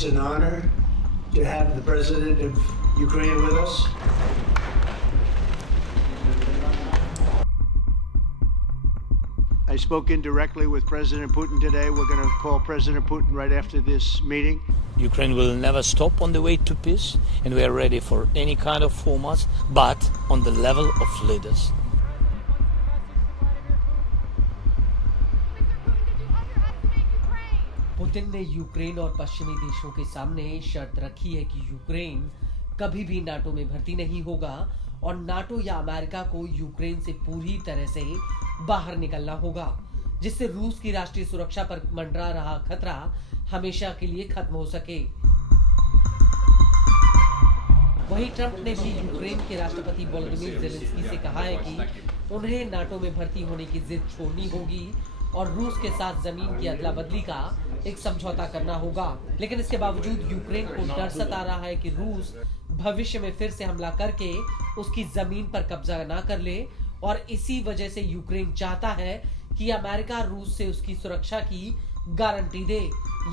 It's an honor to have the President of Ukraine with us. I spoke indirectly with President Putin today. We're going to call President Putin right after this meeting. Ukraine will never stop on the way to peace, and we are ready for any kind of formats, but on the level of leaders. Putin ने Ukraine और पश्चिमी देशों के सामने शर्त रखी है कि यूक्रेन कभी भी नाटो में भर्ती नहीं होगा और नाटो या अमेरिका को यूक्रेन से पूरी तरह से बाहर निकलना होगा, जिससे रूस की राष्ट्रीय सुरक्षा पर मंडरा रहा खतरा हमेशा के लिए खत्म हो सके। वहीं ट्रंप ने भी यूक्रेन के राष्ट्रपति वोलोदिमीर ज़ेलेंस्की से कहा है कि उन्हें नाटो में भर्ती होने की जिद छोड़नी होगी और रूस के साथ जमीन की अदला बदली का एक समझौता करना होगा। लेकिन इसके बावजूद यूक्रेन को डर सता रहा है कि रूस भविष्य में फिर से हमला करके उसकी जमीन पर कब्जा ना कर ले, और इसी वजह से यूक्रेन चाहता है कि अमेरिका रूस से उसकी सुरक्षा की गारंटी दे।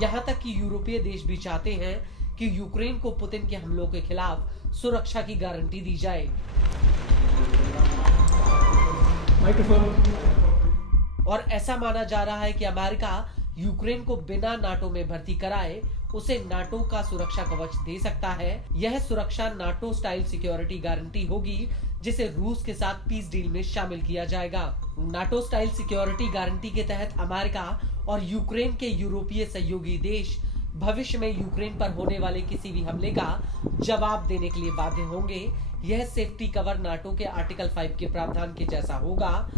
यहाँ तक कि यूरोपीय देश भी चाहते हैं कि यूक्रेन को पुतिन के हमलों के खिलाफ सुरक्षा की गारंटी दी जाए। और ऐसा माना जा रहा है कि अमेरिका यूक्रेन को बिना नाटो में भर्ती कराए उसे नाटो का सुरक्षा कवच दे सकता है। यह सुरक्षा नाटो स्टाइल सिक्योरिटी गारंटी होगी, जिसे रूस के साथ पीस डील में शामिल किया जाएगा। नाटो स्टाइल सिक्योरिटी गारंटी के तहत अमेरिका और यूक्रेन के यूरोपीय सहयोगी देश भविष्य में यूक्रेन पर होने वाले किसी भी हमले का जवाब देने के लिए बाध्य होंगे। यह सेफ्टी कवर नाटो के आर्टिकल 5 के प्रावधान के जैसा होगा।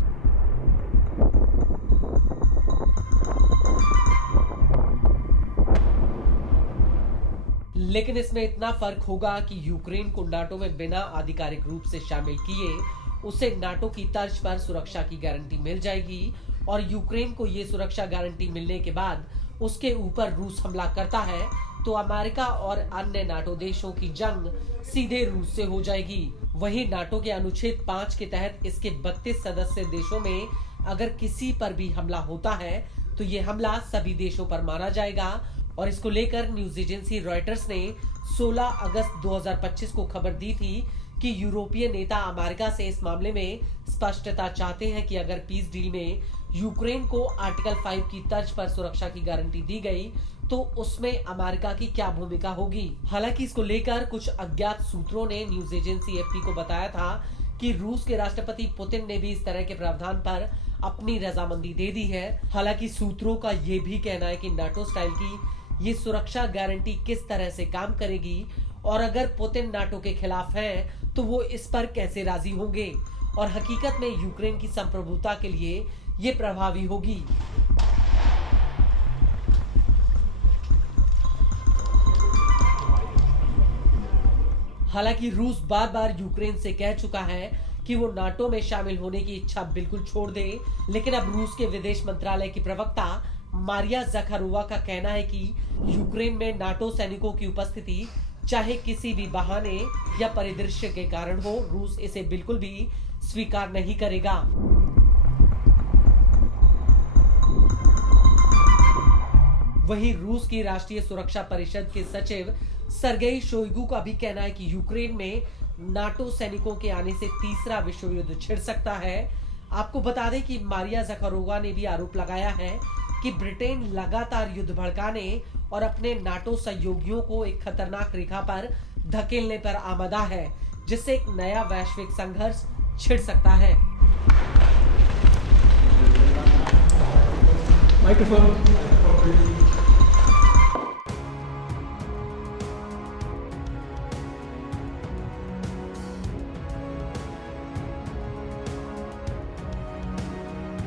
लेकिन इसमें इतना फर्क होगा कि यूक्रेन को नाटो में बिना आधिकारिक रूप से शामिल किए उसे नाटो की तर्ज पर सुरक्षा की गारंटी मिल जाएगी, और यूक्रेन को ये सुरक्षा गारंटी मिलने के बाद उसके ऊपर रूस हमला करता है तो अमेरिका और अन्य नाटो देशों की जंग सीधे रूस से हो जाएगी। वहीं नाटो के अनुच्छेद 5 के तहत इसके 32 सदस्य देशों में अगर किसी पर भी हमला होता है तो ये हमला सभी देशों पर माना जाएगा। और इसको लेकर न्यूज एजेंसी रॉयटर्स ने 16 अगस्त 2025 को खबर दी थी कि यूरोपीय नेता अमेरिका से इस मामले में स्पष्टता चाहते हैं कि अगर पीस डील में यूक्रेन को आर्टिकल 5 की तर्ज पर सुरक्षा की गारंटी दी गई तो उसमें अमेरिका की क्या भूमिका होगी। हालांकि इसको लेकर कुछ अज्ञात सूत्रों ने न्यूज एजेंसी एएफपी को बताया था कि रूस के राष्ट्रपति पुतिन ने भी इस तरह के प्रावधान पर अपनी रजामंदी दे दी है। हालांकि सूत्रों का ये भी कहना है कि नाटो स्टाइल की ये सुरक्षा गारंटी किस तरह से काम करेगी, और अगर पुतिन नाटो के खिलाफ हैं तो वो इस पर कैसे राजी होंगे, और हकीकत में यूक्रेन की संप्रभुता के लिए ये प्रभावी होगी। हालांकि रूस बार बार यूक्रेन से कह चुका है कि वो नाटो में शामिल होने की इच्छा बिल्कुल छोड़ दे, लेकिन अब रूस के विदेश मंत्रालय की प्रवक्ता मारिया ज़खारोवा का कहना है कि यूक्रेन में नाटो सैनिकों की उपस्थिति चाहे किसी भी बहाने या परिदृश्य के कारण हो, रूस इसे बिल्कुल भी स्वीकार नहीं करेगा। वहीं रूस की राष्ट्रीय सुरक्षा परिषद के सचिव सर्गेई शोइगु का भी कहना है कि यूक्रेन में नाटो सैनिकों के आने से तीसरा विश्व युद्ध छिड़ सकता है। आपको बता दें कि मारिया ज़खारोवा ने भी आरोप लगाया है कि ब्रिटेन लगातार युद्ध भड़काने और अपने नाटो सहयोगियों को एक खतरनाक रेखा पर धकेलने पर आमादा है, जिससे एक नया वैश्विक संघर्ष छिड़ सकता है।